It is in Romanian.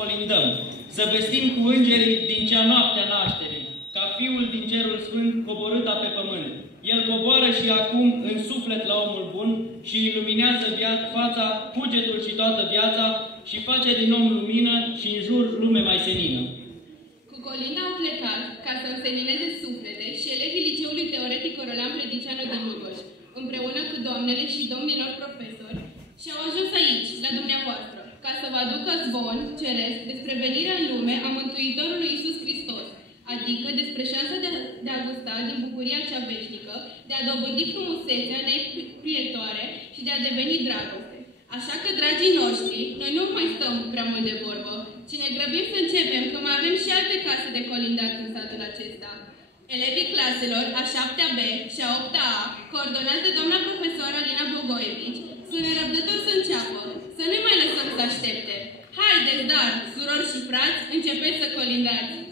colindăm, să vestim cu îngerii din cea noapte a nașterii, ca Fiul din cerul sfânt coborât pe pământ. El coboară și acum în suflet la omul bun și iluminează fața, cugetul și toată viața și face din om lumină și în jur lume mai senină. Cu colinda au plecat ca să însenineze suflete și elevii liceului teoretic Corolan Predicianu din Nicoș, împreună cu doamnele și domnilor profesori, și au ajuns aici, la dumneavoastră, ca să vă aducă zvon ceresc despre venirea în lume a Mântuitorului Iisus Hristos, adică despre șansa de a gusta din bucuria cea veșnică, de a dobândi frumusețea neprietoare și de a deveni dragoste. Așa că, dragii noștri, noi nu mai stăm prea mult de vorbă, ci ne grăbim să începem, că mai avem și alte case de colindat în satul acesta. Elevii claselor a 7-a B și a 8-a A, coordonați de doamna profesoară Alina Bogoevici, sunt nerăbdători să înceapă, să ne mai lăsăm să aștepte. Haideți, dar, surori și frați, începeți să colindați!